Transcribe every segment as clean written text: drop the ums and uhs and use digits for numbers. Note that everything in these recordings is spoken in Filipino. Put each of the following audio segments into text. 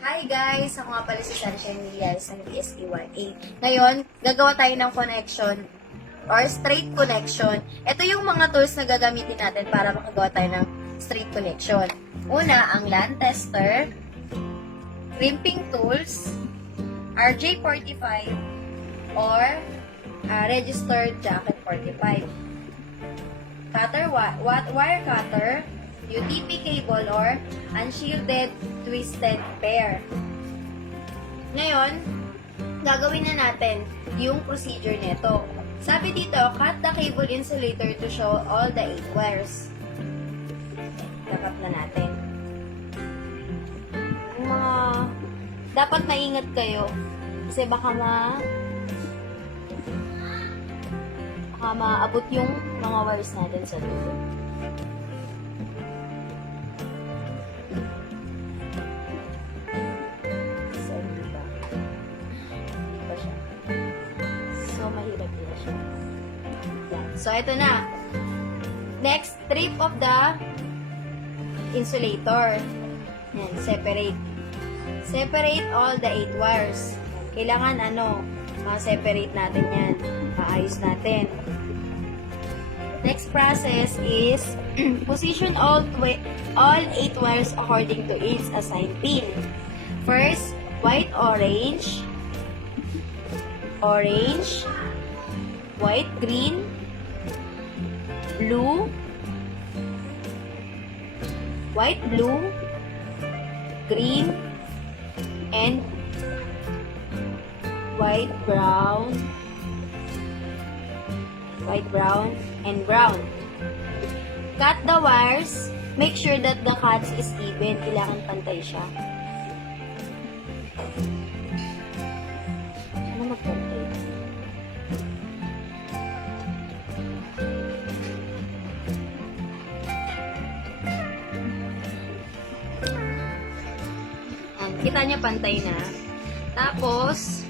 Hi guys! Ako nga pala si Sunshine Miliares ng DSP-1A. Ngayon, gagawa tayo ng connection or straight connection. Ito yung mga tools na gagamitin natin para makagawa tayo ng straight connection. Una, ang LAN tester, crimping tools, RJ45, or registered jacket 45. Wire cutter, UTP cable or unshielded twisted pair. Ngayon, gagawin na natin yung procedure nito. Sabi dito, cut the cable insulator to show all the 8 wires. Dapat na natin. Dapat maingat kayo kasi baka maabot yung mga wires natin sa dulo. So, ito na. Next, strip of the insulator. Yan, separate. Separate all the 8 wires. Kailangan, ma-separate natin yan. Maayos natin. Next process is, position all 8 wires according to its assigned pin. First, white, orange, white, green, blue, white, blue, green, and white, brown, and brown. Cut the wires. Make sure that the cuts is even. Kailangan pantay siya. Ano magpantay? Kita niya pantay na. Tapos,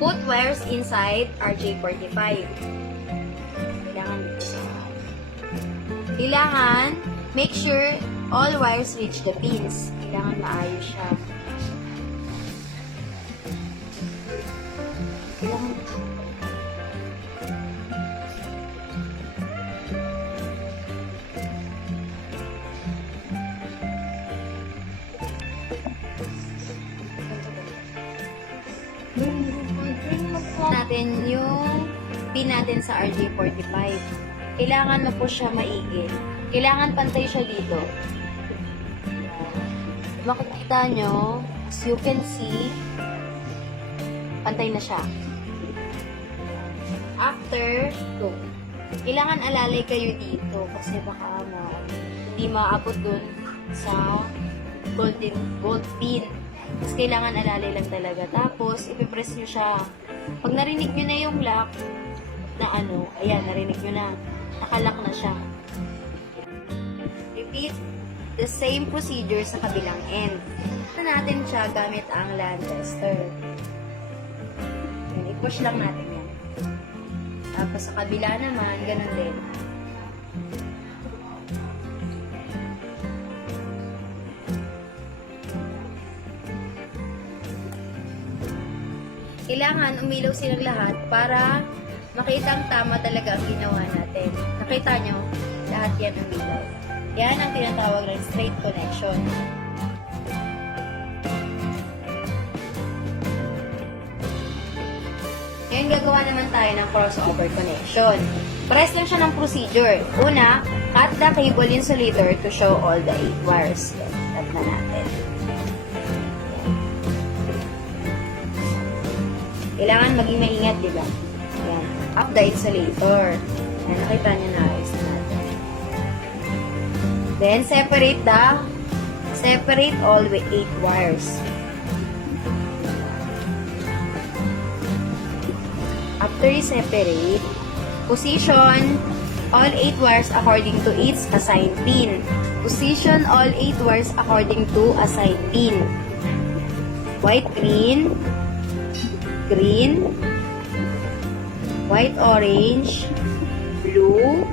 put wires inside RJ45. Kailangan, make sure all wires reach the pins. Kailangan maayos siya. Natin yung pin natin sa RJ45. Kailangan na po siya maigil. Kailangan pantay siya dito. Makikita nyo, as you can see, pantay na siya. After, kailangan alalay kayo dito kasi baka hindi maabot dun sa gold pin. Tapos kailangan alalay lang talaga. Tapos, ipipress nyo siya. Pag narinig nyo na yung lock, ayan, narinig nyo na. Nakalock na siya. Repeat the same procedure sa kabilang end. Ito natin siya gamit ang LAN tester. I-push lang natin yan. Tapos sa kabila naman, ganun din. Kailangan umilaw silang lahat para makita ang tama talaga ang ginawa natin. Nakita nyo? Lahat yan umilaw. Yan ang tinatawag ng straight connection. Ngayon gagawa naman tayo ng crossover connection. Pares lang siya ng procedure. Una, cut the cable insulator to show all the 8 wires. Cut na natin. Kailangan maging maingat, diba? Yan. Up the insulator. Yan, nakita nyo na. Ayos na natin. Then, separate all the 8 wires. After you separate, position all 8 wires according to its assigned pin. Position all 8 wires according to assigned pin. White, green, white, orange, blue,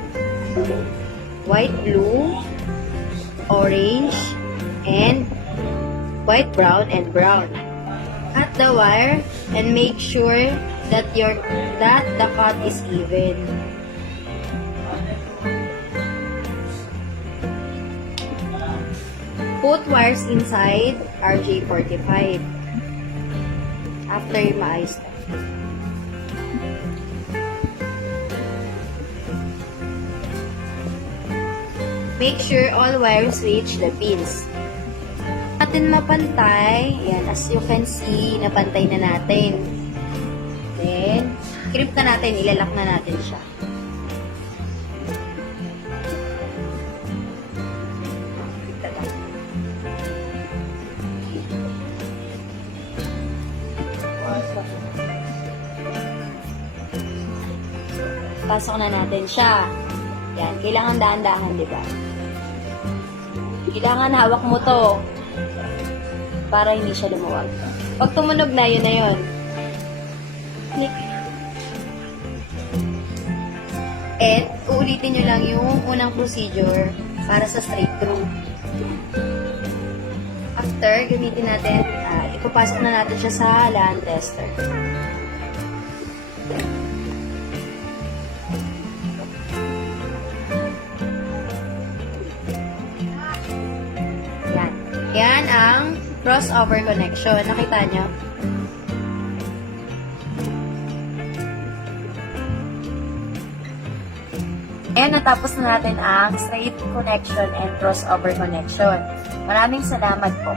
white, blue, orange, and white, brown, and brown. Cut the wire and make sure that the cut is even. Put wires inside RJ45 after maayos na. Make sure all wires reach the pins. Natin mapantay. Yan, as you can see, napantay na natin. Then, clip na natin, ilalak na natin siya. Pasok na natin siya. Yan, kailangan dahan-dahan, di ba? Kailangan hawak mo to para hindi siya lumuwag. Pag tumunog na, yun na yun. And, uulitin nyo lang yung unang procedure para sa straight through. After, gamitin natin, ipapasok na natin siya sa land tester. Yan. Yan ang crossover connection. Nakita nyo? Ayan, natapos na natin ang straight connection and crossover connection. Maraming salamat po.